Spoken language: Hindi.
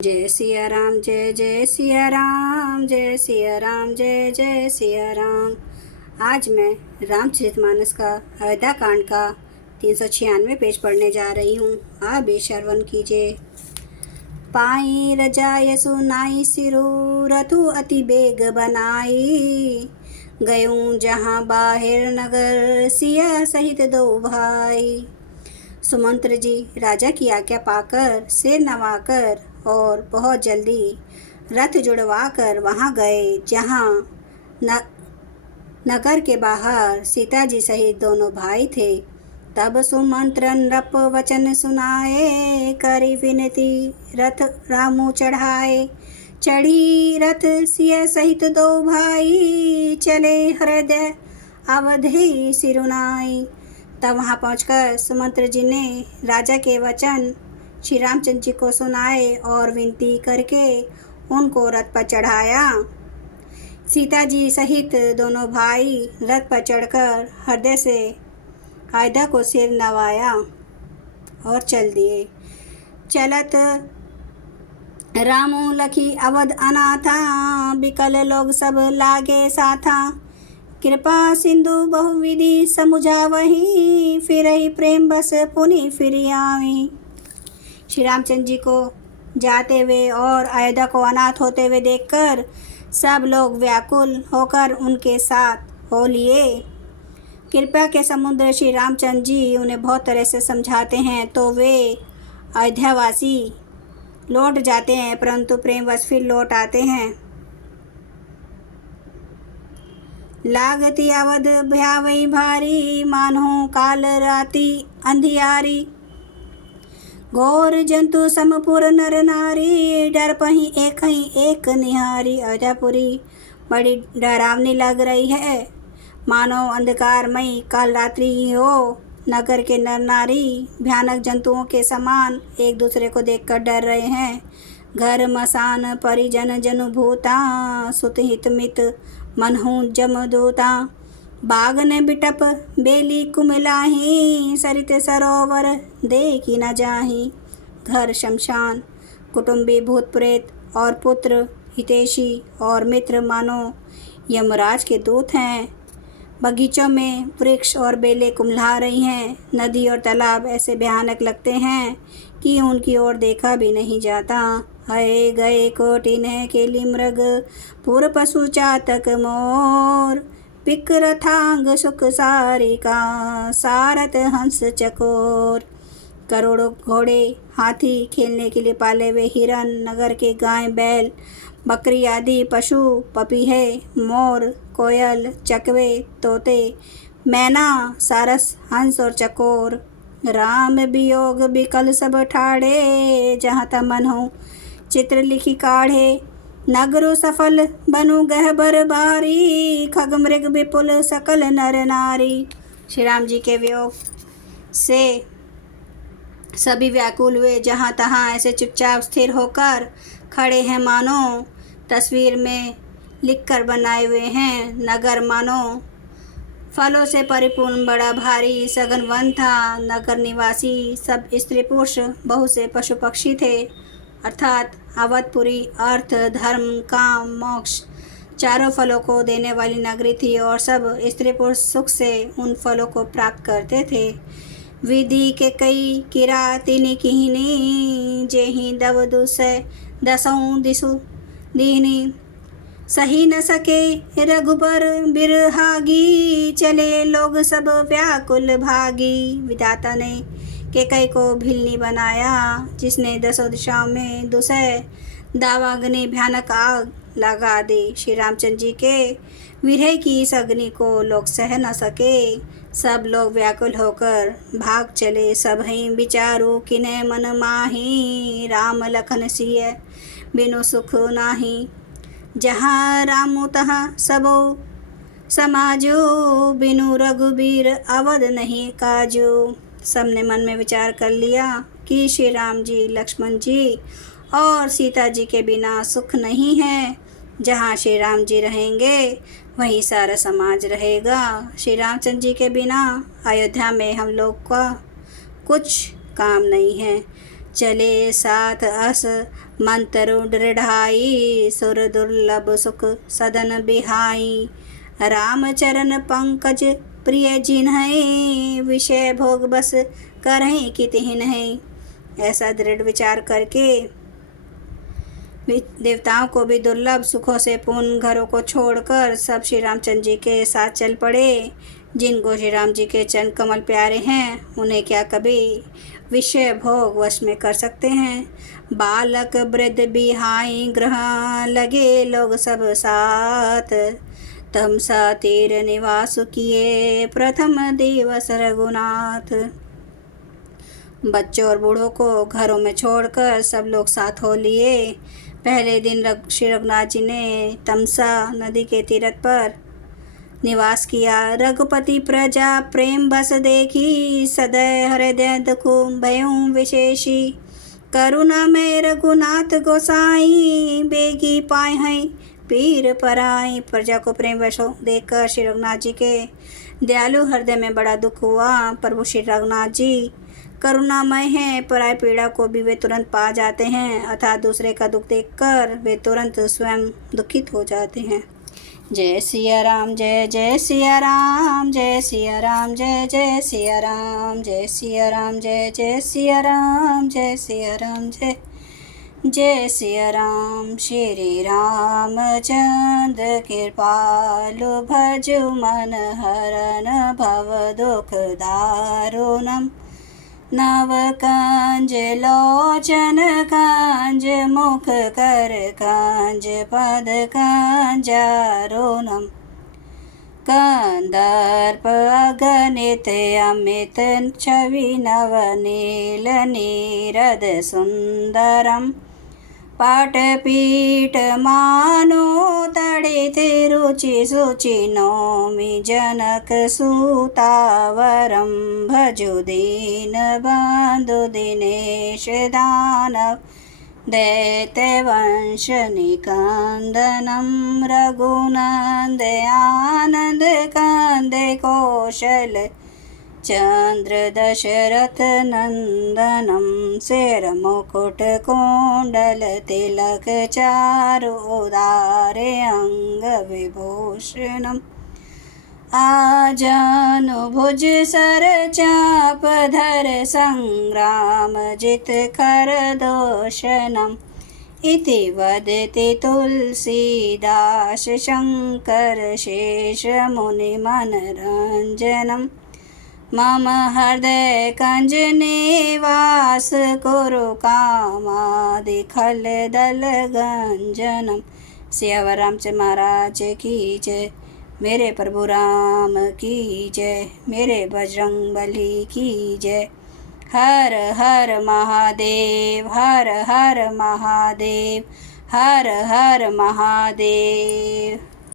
जय सिया राम, जय जय सिया राम, जय सिया राम, जय जय सिया राम। आज मैं रामचरितमानस का अयोध्या कांड का 396 पेज पढ़ने जा रही हूँ। आप भी श्रवण कीजिए। पाई रजाय सुनाई सिरु रतु अति बेग बनाई, गयूं जहाँ बाहिर नगर सिया सहित दो भाई। सुमंत्र जी राजा की आज्ञा पाकर सिर नवाकर और बहुत जल्दी रथ जुड़वा कर वहाँ गए जहाँ नगर के बाहर सीता जी सहित दोनों भाई थे। तब सुमंत्र नृप वचन सुनाए, करी विनती रथ रामू चढ़ाए। चढ़ी रथ सिया सहित दो भाई, चले हृदय अवधि सिरुनाई। तब वहाँ पहुँचकर सुमंत्र जी ने राजा के वचन श्री रामचंद्र जी को सुनाए और विनती करके उनको रथ पर चढ़ाया। सीता जी सहित दोनों भाई रथ पर चढ़कर हृदय से अयोध्या को सिर नवाया और चल दिए। चलत रामू लखी अवध अनाथा, बिकल लोग सब लागे साथा। कृपा सिंधु बहुविधि समुझावही, फिरहि प्रेम बस पुनि फिरि आवी। श्री रामचंद्र जी को जाते हुए और अयोध्या को अनाथ होते हुए देखकर सब लोग व्याकुल होकर उनके साथ हो लिए। कृपा के समुद्र श्री रामचंद्र जी उन्हें बहुत तरह से समझाते हैं तो वे अयोध्यावासी लौट जाते हैं, परंतु प्रेमवश फिर लौट आते हैं। लागती अवध भयावही भारी, मानो काल राति अंधियारी। घोर जंतु समपुर नर नारी, डर पही एक निहारी। अयोध्यापुरी बड़ी डरावनी लग रही है, मानो अंधकारमयी काल रात्रि ही हो। नगर के नर नारी भयानक जंतुओं के समान एक दूसरे को देखकर डर रहे हैं। घर मसान परिजन जनुभूता, सुत हित मित मनहु जमदूता। बाग ने बिटप बेली कुमिलाही, सरित सरोवर देखी न जाही। घर शमशान कुटुंबी भूत प्रेत और पुत्र हितैषी और मित्र मानो यमराज के दूत हैं। बगीचों में वृक्ष और बेलें कुम्हला रही हैं। नदी और तालाब ऐसे भयानक लगते हैं कि उनकी ओर देखा भी नहीं जाता। हए गए कोटिन केली मृग, पुर पशु चातक मोर। पिक रथांग सुख सारिका, सारथ हंस चकोर। करोड़ों घोड़े हाथी खेलने के लिए पाले हुए हिरन, नगर के गाय बैल बकरी आदि पशु पपीहे मोर कोयल चकवे तोते मैना सारस हंस और चकोर। राम वियोग बिकल सब ठाड़े, जहाँ तमन हो चित्र लिखी काढ़े। नगरु सफल बनु गहबर बारी, खग मृग विपुल सकल नर नारी। श्री राम जी के वियोग से सभी व्याकुल हुए, जहाँ तहाँ ऐसे चुपचाप स्थिर होकर खड़े हैं मानो तस्वीर में लिखकर बनाए हुए हैं। नगर मानो फलों से परिपूर्ण बड़ा भारी सघन वन था। नगर निवासी सब स्त्री पुरुष बहुत से पशु पक्षी थे, अर्थात अवधपुरी अर्थ धर्म काम मोक्ष चारों फलों को देने वाली नगरी थी और सब स्त्री पुरुष सुख से उन फलों को प्राप्त करते थे। विधि के कई किरातिनी किहनी, जेहि दव दुसै दसों दिसु दीनी। सही न सके रघुबर बिरहागी, चले लोग सब व्याकुल भागी। विधाता ने केकई को भिलनी बनाया, जिसने दसों दिशाओं में दुसह दावाग्नि भयानक आग लगा दी। श्री रामचंद्र जी के विरह की इस अग्नि को लोग सह न सके। सब लोग व्याकुल होकर भाग चले। सबहि विचारु किन्हे मन माही, राम लखन सिय बिनु सुख नाही। जहाँ रामु तहाँ सबो समाजो, बिनु रघुबीर अवध नहीं काजो। सबने मन में विचार कर लिया कि श्री राम जी लक्ष्मण जी और सीता जी के बिना सुख नहीं है। जहाँ श्री राम जी रहेंगे वहीं सारा समाज रहेगा। श्री रामचंद्र जी के बिना अयोध्या में हम लोग का कुछ काम नहीं है। चले साथ अस मंत्रु दृढ़ाई, सुर दुर्लभ सुख सदन बिहाई। रामचरण पंकज प्रिय जिन्हें, विषय भोग बस करहीं कितहि नहीं। ऐसा दृढ़ विचार करके देवताओं को भी दुर्लभ सुखों से पूर्ण घरों को छोड़कर सब श्री रामचंद्र जी के साथ चल पड़े। जिनको श्री राम जी के चरण कमल प्यारे हैं, उन्हें क्या कभी विषय भोग वश में कर सकते हैं। बालक वृद्ध बिहाई ग्रह, लगे लोग सब साथ। तम सा तीर निवास किए, प्रथम दिवस रघुनाथ। बच्चों और बूढ़ों को घरों में छोड़कर सब लोग साथ हो लिए। पहले दिन श्री रघुनाथ जी ने तमसा नदी के तीरथ पर निवास किया। रघुपति प्रजा प्रेम बस देखी, सदै हृदय दुख भयों विशेषी। करुणा में रघुनाथ गोसाई, बेगी पाए हैं पीर पराई। प्रजा को प्रेम वश देखकर श्री रघुनाथ जी के दयालु हृदय में बड़ा दुख हुआ। प्रभु श्री रघुनाथ जी करुणामय हैं, पराय पीड़ा को भी वे तुरंत पा जाते हैं, अर्थात दूसरे का दुख देखकर वे तुरंत स्वयं दुखित हो जाते हैं। जय सिया राम, जय जय सिया राम, जय सिया राम, जय जय सिया राम, जय सिया राम, जय जय सिया राम, जय सिया राम, जय जय सिया राम। श्री रामचंद्र कृपालु, भजु मन हरन भव दुख दारुणम। नव कंज लोचन कंज, मुख कर कंज पद कंजारुणम। कंदर्प अगणित अमित छवि, नवनील नीरद सुंदरम। पाटपीठ मानो तड़ित रुचि शुचि, नौमि जनक सुतावरम। भजु दीन बंधु दिनेश दानव, दैत्य वंश निकंदनम। रघुनंद आनंद कंद कौशल, चंद्र दशरथ नंदनम। सिर मुकुट कुंडल तिलक, चारु उदारे अंग विभूषणम। आजानु भुज सर चाप धर, संग्राम जित कर दोषनम। इति वदति तुलसीदास, शंकर शेष मुनि मनरंजनम। मम हृदय कंज निवास, कुरु कामादि खल दल गंजनम। सियावर रामचंद्र महाराज की जय। मेरे प्रभु राम की जय। मेरे बजरंग बली की जय। हर हर महादेव, हर हर महादेव, हर हर महादेव।